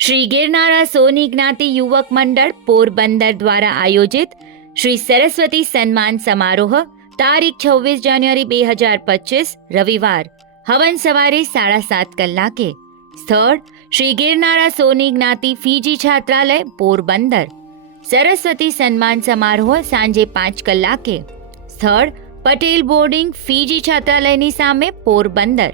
શ્રી ગિરનારા સોની જ્ઞાતિ યુવક મંડળ પોરબંદર દ્વારા આયોજિત શ્રી સરસ્વતી સન્માન સમારોહ તારીખ 26 જાન્યુઆરી 2025 રવિવાર હવન સવારે 7:30 કલાકે. સ્થળ શ્રી ગિરનારા સોની જ્ઞાતિ ફીજી છાત્રાલય પોરબંદર. સરસ્વતી સન્માન સમારોહ સાંજે 5 કલાકે. સ્થળ પટેલ બોર્ડિંગ ફીજી છાત્રાલયની સામે પોરબંદર.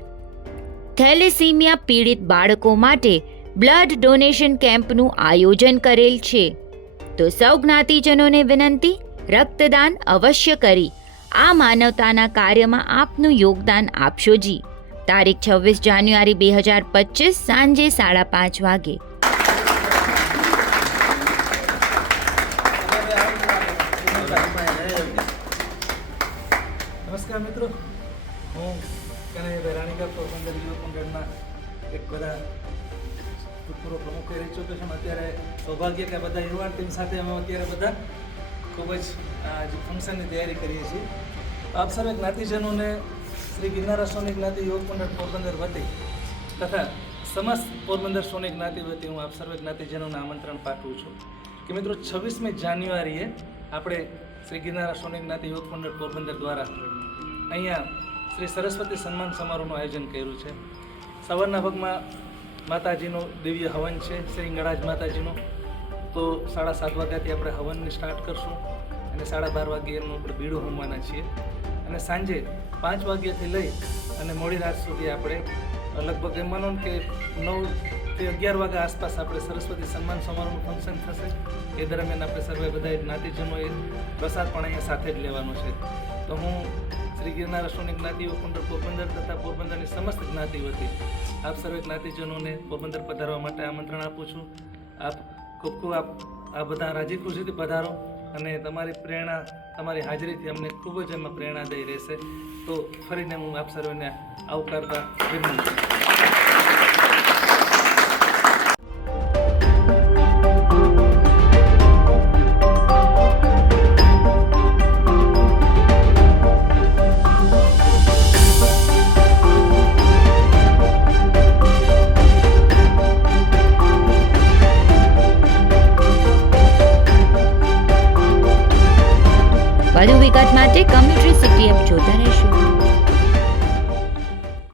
થેલેસીમિયા પીડિત બાળકો માટે બ્લડ ડોનેશન કેમ્પનું આયોજન કરેલ છે. તો સૌ જ્ઞાતિજનોને વિનંતી, રક્તદાન અવશ્ય કરી આ માનવતાના કાર્યમાં આપનું યોગદાન આપશો જી. તારીખ 26 જાન્યુઆરી 2025 સાંજે 5:30 વાગે. નમસ્કાર મિત્રો, હું કનૈયાભાઈ રાણીકર પોરબંદર યુવક મંડળના એક બધા ભૂતપૂર્વ પ્રમુખ કહી ચૂક્યો છું. અત્યારે સૌભાગ્ય કે બધા યુવાન ટીમ સાથે અમે અત્યારે બધા ખૂબ જ જે ફંક્શનની તૈયારી કરીએ છીએ. આપ સર્વે જ્ઞાતિજનોને શ્રી ગિરનારા સોની જ્ઞાતિ યુવક મંડળ પોરબંદર વતી તથા સમસ્ત પોરબંદર સોની જ્ઞાતિ વતી હું આપ સર્વે જ્ઞાતિજનોને આમંત્રણ પાઠવું છું કે મિત્રો 26મી જાન્યુઆરીએ આપણે શ્રી ગિરનારા સોની જ્ઞાતિ યુવક મંડળ પોરબંદર દ્વારા અહીંયા શ્રી સરસ્વતી સન્માન સમારોહનું આયોજન કર્યું છે. સવારના ભાગમાં માતાજીનું દિવ્ય હવન છે, શ્રી ગળાજ માતાજીનું. તો 7:30 વાગ્યાથી આપણે હવનને સ્ટાર્ટ કરશું અને 12:30 વાગ્યે એનું આપણે બીડું હોમવાના છીએ. અને સાંજે 5 વાગ્યાથી લઈ અને મોડી રાત સુધી આપણે લગભગ એમ માનો કે 9 થી 11 વાગ્યા આસપાસ આપણે સરસ્વતી સન્માન સમારોહનું ફંક્શન થશે. એ દરમિયાન આપણે સર્વે બધા જ્ઞાતિજનોએ પ્રસાદ પણ અહીંયા સાથે જ લેવાનો છે. તો હું શ્રી ગિરનારા સોની જ્ઞાતિ યુવક મંડળ પોરબંદર તથા પોરબંદરની સમસ્ત જ્ઞાતિ વતી આપ સર્વે જ્ઞાતિજનોને પોરબંદર પધારવા માટે આમંત્રણ આપું છું. આપ ખૂબ ખૂબ આ બધા રાજી ખુશીથી પધારો અને તમારી પ્રેરણા, તમારી હાજરીથી અમને ખૂબ જ એમાં પ્રેરણાદાયી રહેશે. તો ફરીને હું આપ સર્વેને આવકારતા વિનંતી. વધુ વિગત માટે કમ્યુનિટી સિટી એપ જોતા રહેશો.